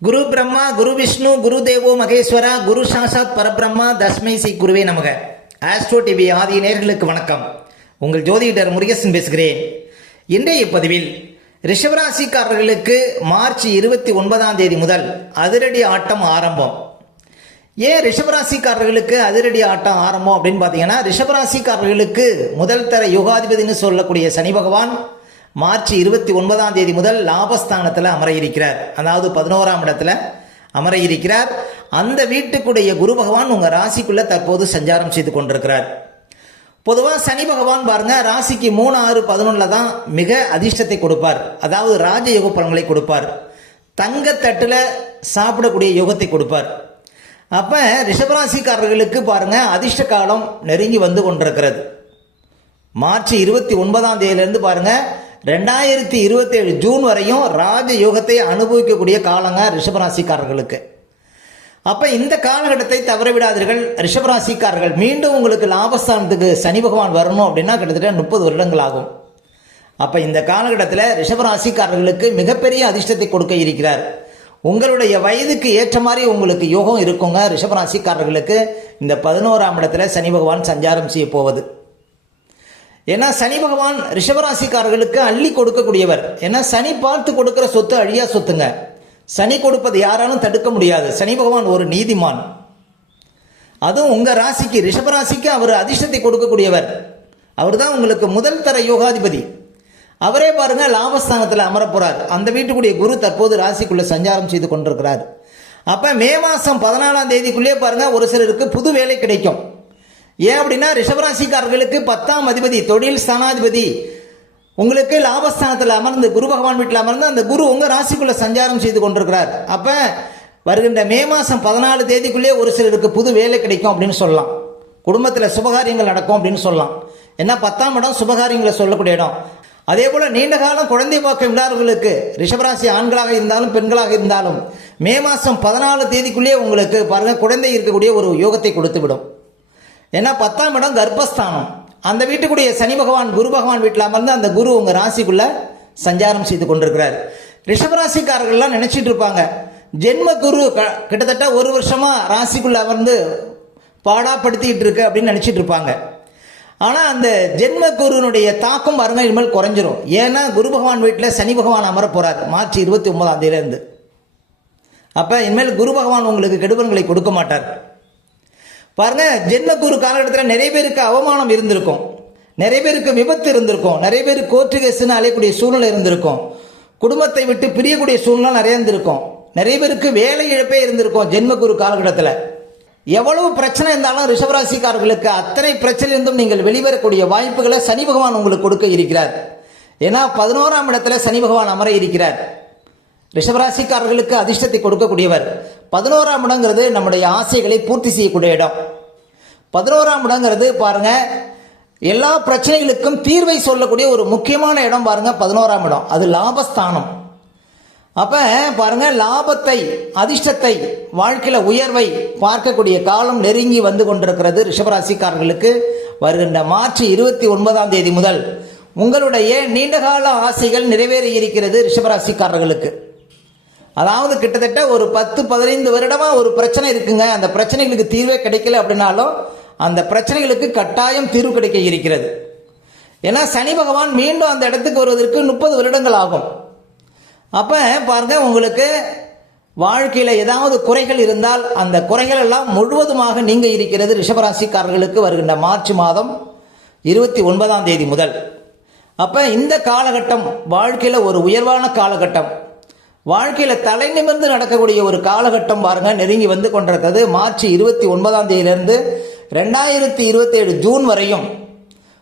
குரு பிரம்மா குரு விஷ்ணு குரு தேவோ மகேஸ்வரா குரு சாசாத் பரபிரம்மா தஸ்மை சி குருவே நமக. ஆஸ்ட்ரோ டிவி ஆதி நேர்களுக்கு வணக்கம். உங்கள் ஜோதிடர் முருகேசன் பேசுகிறேன். இன்றைய பதிவில் ரிஷவராசிக்காரர்களுக்கு மார்ச் இருபத்தி ஒன்பதாம் தேதி முதல் அதிரடி ஆட்டம் ஆரம்பம். ஏன் ரிஷபராசிக்காரர்களுக்கு அதிரடி ஆட்டம் ஆரம்பம் அப்படின்னு பார்த்தீங்கன்னா ரிஷபராசிக்காரர்களுக்கு முதல் தர யுகாதிபதினு சொல்லக்கூடிய சனி பகவான் மார்ச் இருபத்தி ஒன்பதாம் தேதி முதல் லாபஸ்தானத்தில் அமர இருக்கிறார் அதாவது பதினோராம் இடத்துல அமர இருக்கிறார் அந்த வீட்டுக்குடைய குரு பகவான் உங்கள் ராசிக்குள்ளே தற்போது சஞ்சாரம் செய்து கொண்டிருக்கிறார். பொதுவாக சனி பகவான் பாருங்க ராசிக்கு மூணு ஆறு பதினொன்றில் தான் மிக அதிர்ஷ்டத்தை கொடுப்பார். அதாவது ராஜயோக பலன்களை கொடுப்பார். தங்கத்தட்டில் சாப்பிடக்கூடிய யோகத்தை கொடுப்பார். அப்போ ரிஷபராசிக்காரர்களுக்கு பாருங்கள் அதிர்ஷ்ட காலம் நெருங்கி வந்து கொண்டிருக்கிறது. மார்ச் இருபத்தி ஒன்பதாம் தேதியிலேருந்து பாருங்கள் ரெண்டாயிரத்தி இருபத்தேழு ஜூன் வரையும் ராஜயோகத்தை அனுபவிக்கக்கூடிய காலங்க ரிஷபராசிக்காரர்களுக்கு. அப்போ இந்த காலகட்டத்தை தவற விடாதீர்கள் ரிஷபராசிக்காரர்கள் மீண்டும் உங்களுக்கு லாபஸ்தானத்துக்கு சனி பகவான் வரணும் அப்படின்னா கிட்டத்தட்ட முப்பது வருடங்கள் ஆகும் அப்போ இந்த காலகட்டத்தில் ரிஷபராசிக்காரர்களுக்கு மிகப்பெரிய அதிர்ஷ்டத்தை கொடுக்க இருக்கிறார். உங்களுடைய வயதுக்கு ஏற்ற மாதிரி உங்களுக்கு யோகம் இருக்குங்க ரிஷபராசிக்காரர்களுக்கு. இந்த பதினோராம் இடத்துல சனி பகவான் சஞ்சாரம் செய்ய போவது. ஏன்னா சனி பகவான் ரிஷபராசிக்காரர்களுக்கு அள்ளி கொடுக்கக்கூடியவர். ஏன்னா சனி பார்த்து கொடுக்கிற சொத்து அழியா சொத்துங்க. சனி கொடுப்பது யாராலும் தடுக்க முடியாது. சனி பகவான் ஒரு நீதிமான். அதுவும் உங்கள் ராசிக்கு ரிஷபராசிக்கு அவர் அதிர்ஷ்டத்தை கொடுக்கக்கூடியவர். அவர் தான் உங்களுக்கு முதல் தர யோகாதிபதி. அவரே பாருங்க லாபஸ்தானத்தில் அமர அந்த வீட்டுக்குடைய குரு தற்போது ராசிக்குள்ளே சஞ்சாரம் செய்து கொண்டிருக்கிறார். அப்போ மே மாதம் பதினாலாம் தேதிக்குள்ளே பாருங்கள் ஒரு சிலருக்கு புது வேலை கிடைக்கும். ஏன் அப்படின்னா ரிஷபராசிக்காரர்களுக்கு பத்தாம் அதிபதி தொழில் ஸ்தானாதிபதி. உங்களுக்கு லாபஸ்தானத்தில் அமர்ந்து குரு பகவான் வீட்டில் அமர்ந்து அந்த குரு உங்கள் ராசிக்குள்ளே சஞ்சாரம் செய்து கொண்டிருக்கிறார். அப்போ வருகின்ற மே மாதம் பதினாலு தேதிக்குள்ளே ஒரு சிலருக்கு புது வேலை கிடைக்கும் அப்படின்னு சொல்லலாம். குடும்பத்தில் சுபகாரியங்கள் நடக்கும் அப்படின்னு சொல்லலாம். ஏன்னா பத்தாம் இடம் சுபகாரியங்களை சொல்லக்கூடிய இடம். அதே போல் நீண்ட காலம் குழந்தை பார்க்க இல்லாதவர்களுக்கு ரிஷபராசி ஆண்களாக இருந்தாலும் பெண்களாக இருந்தாலும் மே மாதம் பதினாலு தேதிக்குள்ளேயே உங்களுக்கு பாருங்கள் குழந்தை இருக்கக்கூடிய ஒரு யோகத்தை கொடுத்து விடும் ஏன்னா பத்தாம் இடம் கர்ப்பஸ்தானம். அந்த வீட்டுக்குடைய சனி பகவான் குரு பகவான் வீட்டில் அமர்ந்து அந்த குரு உங்கள் ராசிக்குள்ளே சஞ்சாரம் செய்து கொண்டிருக்கிறார். ரிஷபராசிக்காரர்கள்லாம் நினச்சிட்டு இருப்பாங்க. ஜென்ம குரு க- கிட்டத்தட்ட ஒரு வருஷமாக ராசிக்குள்ளே அமர்ந்து பாடாப்படுத்திக்கிட்டு இருக்கு அப்படின்னு நினச்சிட்டு இருப்பாங்க. ஆனால் அந்த ஜென்ம குருனுடைய தாக்கம் பாருங்க இனிமேல் குறைஞ்சிரும். ஏன்னா குரு பகவான் வீட்டில் சனி பகவான் அமர போறார் மார்ச் இருபத்தி ஒன்பதாம் தேதியிலேருந்து. அப்போ இனிமேல் குரு பகவான் உங்களுக்கு கெடுபன்களை கொடுக்க மாட்டார். பாருங்க ஜென்மக்குரு காலகட்டத்தில் நிறைய பேருக்கு அவமானம் இருந்திருக்கும். நிறைய பேருக்கு விபத்து இருந்திருக்கும். நிறைய பேர் கோர்ட்டு கேஸ்னு அலையக்கூடிய சூழ்நிலை இருந்திருக்கும். குடும்பத்தை விட்டு பிரியக்கூடிய சூழ்நிலை நிறைய இருந்திருக்கும். நிறைய பேருக்கு வேலை இழப்பே இருந்திருக்கும் ஜென்மக்குரு காலகட்டத்தில். எவ்வளவு பிரச்சனை இருந்தாலும் ரிஷபராசிக்காரர்களுக்கு அத்தனை பிரச்சனை இருந்தும் நீங்கள் வெளிவரக்கூடிய வாய்ப்புகளை சனி பகவான் உங்களுக்கு கொடுக்க இருக்கிறார். ஏன்னா பதினோராம் இடத்துல சனி பகவான் அமர இருக்கிறார். ரிஷபராசிக்காரர்களுக்கு அதிர்ஷ்டத்தை கொடுக்கக்கூடியவர். பதினோராம் இடங்கிறது நம்முடைய ஆசைகளை பூர்த்தி செய்யக்கூடிய இடம். பதினோராம் இடங்கிறது பாருங்க எல்லா பிரச்சனைகளுக்கும் தீர்வை சொல்லக்கூடிய ஒரு முக்கியமான இடம் பாருங்க பதினோராம் இடம். அது லாபஸ்தானம். அப்ப பாருங்க லாபத்தை அதிர்ஷ்டத்தை வாழ்க்கையில உயர்வை பார்க்கக்கூடிய காலம் நெருங்கி வந்து கொண்டிருக்கிறது ரிஷபராசிக்காரர்களுக்கு. வருகின்ற மார்ச் இருபத்தி ஒன்பதாம் தேதி முதல் உங்களுடைய நீண்டகால ஆசைகள் நிறைவேற இருக்கிறது ரிஷபராசிக்காரர்களுக்கு. அதாவது கிட்டத்தட்ட ஒரு பத்து பதினைந்து வருடமா ஒரு பிரச்சனை இருக்குங்க. அந்த பிரச்சனைகளுக்கு தீர்வே கிடைக்கல அப்படின்னாலும் அந்த பிரச்சனைகளுக்கு கட்டாயம் தீர்வு கிடைக்க இருக்கிறது. ஏன்னா சனி பகவான் மீண்டும் அந்த இடத்துக்கு வருவதற்கு முப்பது வருடங்கள் ஆகும். அப்ப பாருங்க உங்களுக்கு வாழ்க்கையில ஏதாவது குறைகள் இருந்தால் அந்த குறைகள் எல்லாம் முழுவதுமாக நீங்க இருக்கிறது ரிஷபராசிக்காரர்களுக்கு வருகின்ற மார்ச் மாதம் இருபத்தி ஒன்பதாம் தேதி முதல். அப்ப இந்த காலகட்டம் வாழ்க்கையில ஒரு உயர்வான காலகட்டம். வாழ்க்கையில் தலை நிமிர்ந்து நடக்கக்கூடிய ஒரு காலகட்டம் பாருங்க. நெருங்கி வந்து கொண்டிருக்கிறது. மார்ச் இருபத்தி ஒன்பதாம் தேதியிலிருந்து ரெண்டாயிரத்தி இருபத்தேழு ஜூன் வரையும்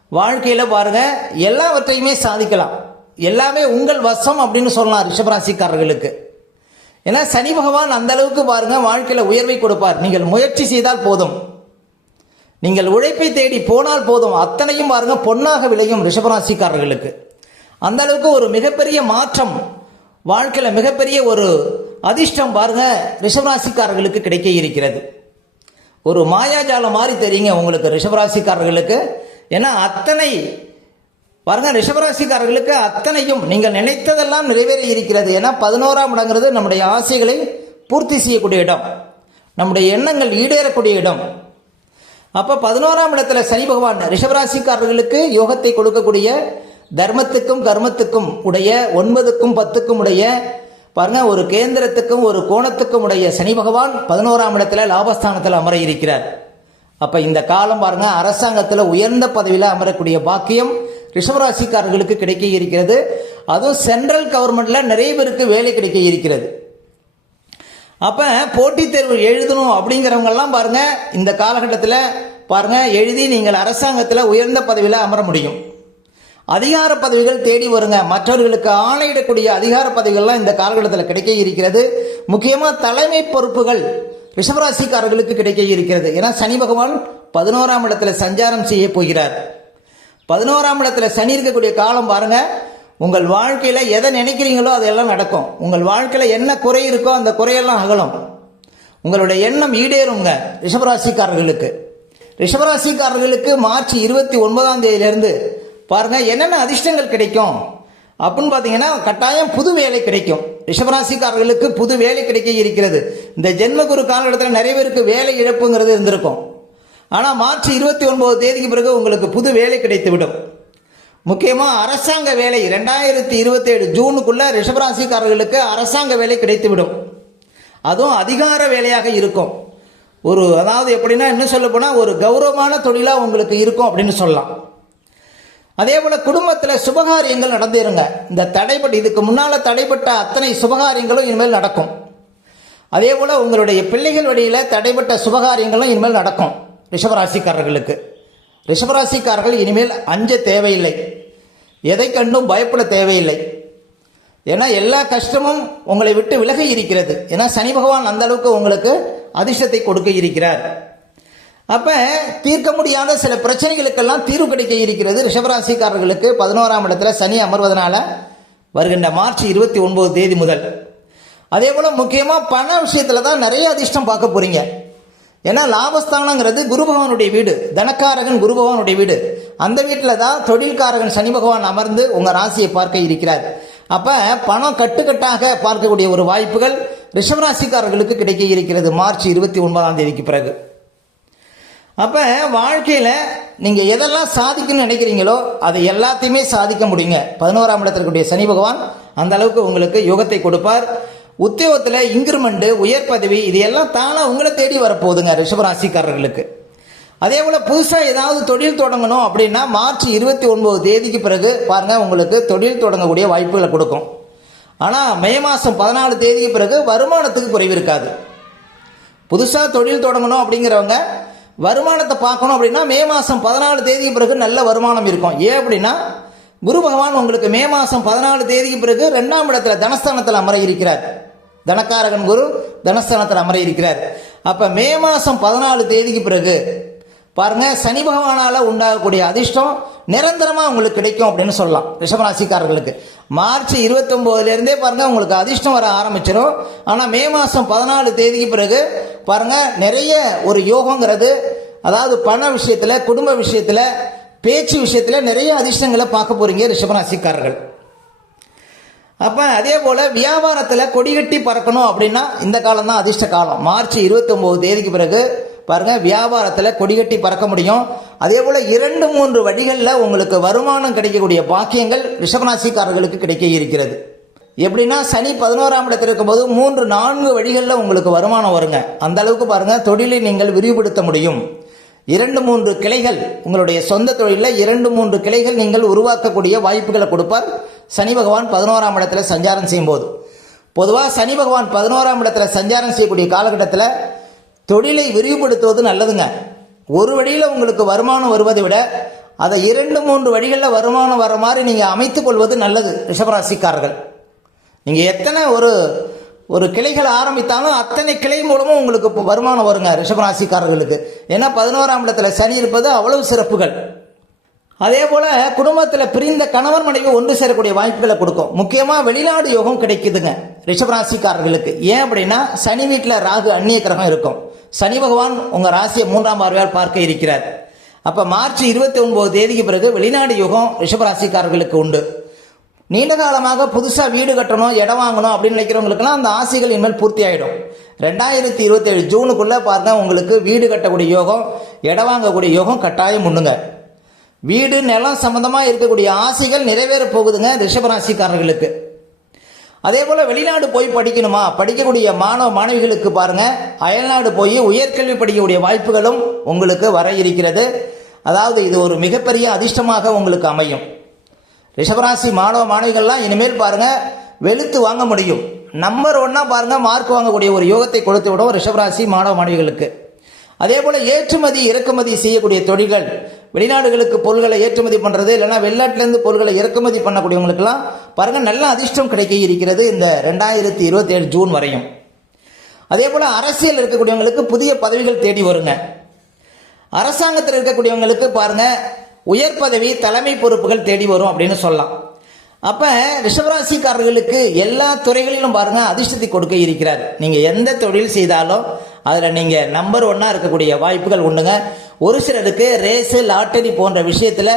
வாழ்க்கையில் பாருங்க எல்லாவற்றையுமே சாதிக்கலாம். எல்லாமே உங்கள் வசம் அப்படின்னு சொல்லலாம் ரிஷபராசிக்காரர்களுக்கு. ஏன்னா சனி பகவான் அந்த அளவுக்கு பாருங்க வாழ்க்கையில் உயர்வை கொடுப்பார். நீங்கள் முயற்சி செய்தால் போதும். நீங்கள் உழைப்பை தேடி போனால் போதும். அத்தனையும் பாருங்க பொன்னாக விளையும் ரிஷபராசிக்காரர்களுக்கு. அந்த அளவுக்கு ஒரு மிகப்பெரிய மாற்றம் வாழ்க்கையில் மிகப்பெரிய ஒரு அதிர்ஷ்டம் பாருங்க ரிஷபராசிக்காரர்களுக்கு கிடைக்க இருக்கிறது. ஒரு மாயாஜாலம் மாதிரி தெரியுங்க உங்களுக்கு ரிஷபராசிக்காரர்களுக்கு. ஏன்னா அத்தனை பாருங்க ரிஷபராசிக்காரர்களுக்கு அத்தனையும் நீங்கள் நினைத்ததெல்லாம் நிறைவேறி இருக்கிறது. ஏன்னா பதினோராம் இடங்கிறது நம்முடைய ஆசைகளை பூர்த்தி செய்யக்கூடிய இடம். நம்முடைய எண்ணங்கள் ஈடேறக்கூடிய இடம். அப்போ பதினோராம் இடத்துல சனி பகவான் ரிஷபராசிக்காரர்களுக்கு யோகத்தை கொடுக்கக்கூடிய தர்மத்துக்கும் கர்மத்துக்கும் உடைய ஒன்பதுக்கும் பத்துக்கும் உடைய பாருங்க ஒரு கேந்திரத்துக்கும் ஒரு கோணத்துக்கும் உடைய சனி பகவான் பதினோராம் இடத்துல லாபஸ்தானத்தில் அமர இருக்கிறார் அப்ப இந்த காலம் பாருங்க அரசாங்கத்தில் உயர்ந்த பதவியில் அமரக்கூடிய பாக்கியம் ரிஷபராசிக்காரர்களுக்கு கிடைக்க இருக்கிறது. அதுவும் சென்ட்ரல் கவர்மெண்ட்ல நிறைய பேருக்கு வேலை கிடைக்க இருக்கிறது. அப்ப போட்டித் தேர்வு எழுதணும் அப்படிங்கிறவங்கெல்லாம் பாருங்க இந்த காலகட்டத்தில் பாருங்க எழுதி நீங்கள் அரசாங்கத்தில் உயர்ந்த பதவியில் அமர முடியும். அதிகார பதவிகள் தேடி வருங்க. மற்றவர்களுக்கு ஆணையிடக்கூடிய அதிகார பதவிகள்லாம் இந்த காலகட்டத்தில் கிடைக்க இருக்கிறது. முக்கியமாக தலைமை பொறுப்புகள் ரிஷபராசிக்காரர்களுக்கு கிடைக்க இருக்கிறது. ஏன்னா சனி பகவான் பதினோராம் இடத்துல சஞ்சாரம் செய்ய போகிறார். பதினோராம் இடத்துல சனி இருக்கக்கூடிய காலம் பாருங்க. உங்கள் வாழ்க்கையில் எதை நினைக்கிறீங்களோ அதெல்லாம் நடக்கும். உங்கள் வாழ்க்கையில் என்ன குறை இருக்கோ அந்த குறையெல்லாம் அகலும். உங்களுடைய எண்ணம் ஈடேறுங்க ரிஷபராசிக்காரர்களுக்கு. ரிஷபராசிக்காரர்களுக்கு மார்ச் இருபத்தி ஒன்பதாம் தேதியிலிருந்து பாருங்கள் என்னென்ன அதிர்ஷ்டங்கள் கிடைக்கும்? அப்படின்னு பார்த்தீங்கன்னா கட்டாயம் புது வேலை கிடைக்கும். ரிஷபராசிக்காரர்களுக்கு புது வேலை கிடைக்க இருக்கிறது. இந்த ஜென்மகுரு காலகட்டத்தில் நிறைய பேருக்கு வேலை இழப்புங்கிறது இருந்திருக்கும். ஆனால் மார்ச் இருபத்தி ஒன்பது தேதிக்கு பிறகு உங்களுக்கு புது வேலை கிடைத்து விடும் முக்கியமாக அரசாங்க வேலை. ரெண்டாயிரத்தி இருபத்தேழு ஜூனுக்குள்ள ரிஷபராசிக்காரர்களுக்கு அரசாங்க வேலை கிடைத்து விடும் அதுவும் அதிகார வேலையாக இருக்கும். ஒரு அதாவது எப்படின்னா என்ன சொல்ல போனால் ஒரு கௌரவமான தொழிலாக உங்களுக்கு இருக்கும் அப்படின்னு சொல்லலாம். அதே போல குடும்பத்தில் சுபகாரியங்கள் நடந்தேருங்க இந்த தடைப்பட்ட இதுக்கு முன்னால் தடைப்பட்ட அத்தனை சுபகாரியங்களும் இனிமேல் நடக்கும். அதே போல உங்களுடைய பிள்ளைகள் வழியில் தடைப்பட்ட சுபகாரியங்களும் இனிமேல் நடக்கும். ரிஷபராசிக்காரர்களுக்கு. ரிஷபராசிக்காரர்கள் இனிமேல் அஞ்ச தேவையில்லை. எதை கண்டும் பயப்பட தேவையில்லை. ஏன்னா எல்லா கஷ்டமும் உங்களை விட்டு விலகி இருக்கிறது. ஏன்னா சனி பகவான் அந்த அளவுக்கு உங்களுக்கு அதிர்ஷ்டத்தை கொடுக்க இருக்கிறார். அப்போ தீர்க்க முடியாத சில பிரச்சனைகளுக்கெல்லாம் தீர்வு கிடைக்க இருக்கிறது. ரிஷபராசிக்காரர்களுக்கு பதினோராம் இடத்துல சனி அமர்வதனால வருகின்ற மார்ச் இருபத்தி ஒன்பது தேதி முதல். அதே போல் முக்கியமாக பண விஷயத்தில் தான் நிறைய அதிர்ஷ்டம் பார்க்க போகிறீங்க ஏன்னா லாபஸ்தானங்கிறது குரு பகவானுடைய வீடு. தனக்காரகன் குரு பகவானுடைய வீடு. அந்த வீட்டில் தான் தொழில்காரகன் சனி பகவான் அமர்ந்து உங்கள் ராசியை பார்க்க இருக்கிறார். அப்போ பணம் கட்டுக்கட்டாக பார்க்கக்கூடிய ஒரு வாய்ப்புகள் ரிஷபராசிக்காரர்களுக்கு கிடைக்க இருக்கிறது மார்ச் இருபத்தி ஒன்பதாம் தேதிக்கு பிறகு. அப்போ வாழ்க்கையில் நீங்கள் எதெல்லாம் சாதிக்கணும்னு நினைக்கிறீங்களோ அதை எல்லாத்தையுமே சாதிக்க முடியுங்க. பதினோராம் இடத்துல இருக்கக்கூடிய சனி பகவான் அந்த அளவுக்கு உங்களுக்கு யோகத்தை கொடுப்பார். உத்தியோகத்தில் இன்க்ரிமெண்ட்டு உயர் பதவி இது எல்லாம் தானாக உங்களை தேடி வரப்போகுதுங்க ரிஷபராசிக்காரர்களுக்கு. அதே போல் புதுசாக ஏதாவது தொழில் தொடங்கணும் அப்படின்னா மார்ச் இருபத்தி ஒன்பது தேதிக்கு பிறகு பாருங்கள் உங்களுக்கு தொழில் தொடங்கக்கூடிய வாய்ப்புகளை கொடுக்கும். ஆனால் மே மாதம் பதினாலு தேதிக்கு பிறகு வருமானத்துக்கு குறைவு இருக்காது. புதுசாக தொழில் தொடங்கணும் அப்படிங்கிறவங்க வருமானத்தை பார்க்கணும் அப்படின்னா மே மாதம் பதினாலு தேதிக்கு பிறகு நல்ல வருமானம் இருக்கும். ஏன் அப்படின்னா குரு பகவான் உங்களுக்கு மே மாதம் பதினாலு தேதிக்கு பிறகு ரெண்டாம் இடத்துல தனஸ்தானத்தில் அமர இருக்கிறார் தனக்காரகன் குரு தனஸ்தானத்தில் அமர இருக்கிறார் அப்போ மே மாதம் பதினாலு தேதிக்கு பிறகு பாருங்க சனி பகவானால உண்டாகக்கூடிய அதிர்ஷ்டம் நிரந்தரமா உங்களுக்கு கிடைக்கும் அப்படின்னு சொல்லலாம் ரிஷபராசிக்காரர்களுக்கு. மார்ச் இருபத்தொம்போதுலேருந்தே பாருங்கள் இருந்தே பாருங்க உங்களுக்கு அதிர்ஷ்டம் வர ஆரம்பிச்சிடும் ஆனா மே மாசம் பதினாலு தேதிக்கு பிறகு பாருங்க நிறைய ஒரு யோகங்கிறது அதாவது பண விஷயத்துல குடும்ப விஷயத்துல பேச்சு விஷயத்துல நிறைய அதிர்ஷ்டங்களை பார்க்க போறீங்க ரிஷபராசிக்காரர்கள். அப்ப அதே போல வியாபாரத்துல கொடிகட்டி பறக்கணும் அப்படின்னா இந்த காலம் தான் அதிர்ஷ்ட காலம். மார்ச் இருபத்தி ஒன்பது தேதிக்கு பிறகு பாருங்கள் வியாபாரத்தில் கொடிகட்டி பறக்க முடியும். அதே போல் இரண்டு மூன்று வழிகளில் உங்களுக்கு வருமானம் கிடைக்கக்கூடிய பாக்கியங்கள் ரிஷபராசிக்காரர்களுக்கு கிடைக்க இருக்கிறது. எப்படின்னா சனி பதினோராம் இடத்தில் இருக்கும்போது மூன்று நான்கு வழிகளில் உங்களுக்கு வருமானம் வருங்க. அந்த அளவுக்கு பாருங்கள் தொழிலை நீங்கள் விரிவுபடுத்த முடியும். இரண்டு மூன்று கிளைகள் உங்களுடைய சொந்த தொழிலில் இரண்டு மூன்று கிளைகள் நீங்கள் உருவாக்கக்கூடிய வாய்ப்புகளை கொடுப்பார். சனி பகவான் பதினோராம் இடத்துல சஞ்சாரம் செய்யும்போது. பொதுவாக சனி பகவான் பதினோராம் இடத்துல சஞ்சாரம் செய்யக்கூடிய காலகட்டத்தில் தொழிலை விரிவுபடுத்துவது நல்லதுங்க. ஒரு வழியில் உங்களுக்கு வருமானம் வருவதை விட அதை இரண்டு மூன்று வழிகளில் வருமானம் வர மாதிரி நீங்கள் அமைத்து கொள்வது நல்லது ரிஷபராசிக்காரர்கள். நீங்கள் எத்தனை ஒரு ஒரு கிளைகள் ஆரம்பித்தாலும் அத்தனை கிளை மூலமும் உங்களுக்கு இப்போ வருமானம் வருங்க ரிஷபராசிக்காரர்களுக்கு. ஏன்னா பதினோராம் இடத்துல சனி இருப்பது அவ்வளவு சிறப்புகள். அதே போல் குடும்பத்தில் பிரிந்த கணவர் மனைவி ஒன்று சேரக்கூடிய வாய்ப்புகளை கொடுக்கும். முக்கியமாக வெளிநாடு யோகம் கிடைக்குதுங்க ரிஷபராசிக்காரர்களுக்கு. ஏன் அப்படின்னா சனி வீட்டில் ராகு அந்நிய கிரகம் இருக்கும். சனி பகவான் உங்கள் ராசியை மூன்றாம் பார்வையால் பார்க்க இருக்கிறார். அப்போ மார்ச் இருபத்தி ஒன்பது தேதிக்கு பிறகு வெளிநாடு யுகம் ரிஷபராசிக்காரர்களுக்கு உண்டு. நீண்ட காலமாக புதுசாக வீடு கட்டணும் இடம் வாங்கணும் அப்படின்னு நினைக்கிறவங்களுக்குலாம் அந்த ஆசைகள் இனிமேல் பூர்த்தி ஆகிடும் ரெண்டாயிரத்தி இருபத்தேழு ஜூனுக்குள்ளே பாருங்க உங்களுக்கு வீடு கட்டக்கூடிய யோகம் இடம் வாங்கக்கூடிய யோகம் கட்டாயம் உண்டுங்க. வீடு நிலம் சம்பந்தமாக இருக்கக்கூடிய ஆசைகள் நிறைவேற போகுதுங்க ரிஷபராசிக்காரர்களுக்கு. அதே போல் வெளிநாடு போய் படிக்கணுமா? படிக்கக்கூடிய மாணவ மாணவிகளுக்கு பாருங்க அயல்நாடு போய் உயர்கல்வி படிக்கக்கூடிய வாய்ப்புகளும் உங்களுக்கு வர இருக்கிறது. அதாவது இது ஒரு மிகப்பெரிய அதிர்ஷ்டமாக உங்களுக்கு அமையும். ரிஷபராசி மாணவ மாணவிகள்லாம் இனிமேல் பாருங்க வெளுத்து வாங்க முடியும். நம்பர் ஒன்னா பாருங்க மார்க் வாங்கக்கூடிய ஒரு யோகத்தை கொடுத்து விடும் ரிஷபராசி மாணவ மாணவிகளுக்கு. அதே போல் ஏற்றுமதி இறக்குமதி செய்யக்கூடிய தொழில்கள் வெளிநாடுகளுக்கு பொருள்களை ஏற்றுமதி பண்ணுறது இல்லைன்னா வெளிநாட்டிலேருந்து பொருள்களை இறக்குமதி பண்ணக்கூடியவங்களுக்கெல்லாம் பாருங்கள் நல்ல அதிர்ஷ்டம் கிடைக்க இருக்கிறது இந்த ரெண்டாயிரத்தி இருபத்தி ஏழு ஜூன் வரையும். அதே போல் அரசியல் இருக்கக்கூடியவங்களுக்கு புதிய பதவிகள் தேடி வருங்க. அரசாங்கத்தில் இருக்கக்கூடியவங்களுக்கு பாருங்க உயர் பதவி தலைமை பொறுப்புகள் தேடி வரும் அப்படின்னு சொல்லலாம். அப்போ ரிஷபராசிக்காரர்களுக்கு எல்லா துறைகளிலும் பாருங்கள் அதிர்ஷ்டத்தை கொடுக்க இருக்கிறார். நீங்கள் எந்த தொழில் செய்தாலும் அதில் நீங்கள் நம்பர் ஒன்னாக இருக்கக்கூடிய வாய்ப்புகள் உண்டுங்க. ஒரு சிலருக்கு ரேஸு லாட்டரி போன்ற விஷயத்தில்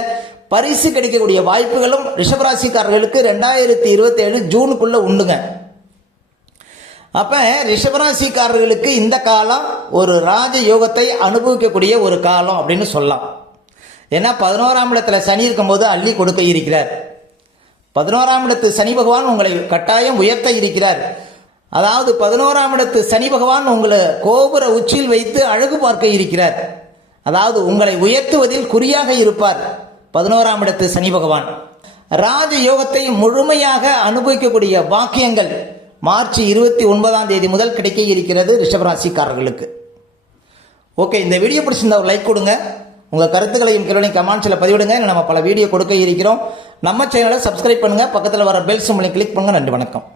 பரிசு கிடைக்கக்கூடிய வாய்ப்புகளும் ரிஷபராசிக்காரர்களுக்கு ரெண்டாயிரத்தி இருபத்தி ஏழு உண்டுங்க. அப்போ ரிஷபராசிக்காரர்களுக்கு இந்த காலம் ஒரு ராஜ யோகத்தை அனுபவிக்கக்கூடிய ஒரு காலம் அப்படின்னு சொல்லலாம். ஏன்னா பதினோராம் இடத்துல சனி இருக்கும்போது அள்ளி கொடுக்க இருக்கிறார். பதினோராம் இடத்து சனி பகவான் உங்களை கட்டாயம் உயர்த்த இருக்கிறார். அதாவது பதினோராம் இடத்து சனி பகவான் உங்களை கோபுர உச்சியில் வைத்து அழகு பார்க்க இருக்கிறார். அதாவது உங்களை உயர்த்துவதில் குறியாக இருப்பார் பதினோராம் இடத்து சனி பகவான். ராஜ யோகத்தை முழுமையாக அனுபவிக்கக்கூடிய வாக்கியங்கள் மார்ச் இருபத்தி ஒன்பதாம் தேதி முதல் கிடைக்க இருக்கிறது ரிஷபராசிக்காரர்களுக்கு. ஓகே இந்த வீடியோ பிடிச்சிருந்தா ஒரு லைக் கொடுங்க. உங்கள் கருத்துக்களையும் கேள்வி கமெண்ட்ஸில் பதிவிடுங்க. நம்ம பல வீடியோ கொடுக்க இருக்கிறோம். நம்ம சேனலை சப்ஸ்கிரைப் பண்ணுங்கள் பக்கத்தில் வர பெல் சிம்பிளை கிளிக் பண்ணுங்கள் நன்றி வணக்கம்.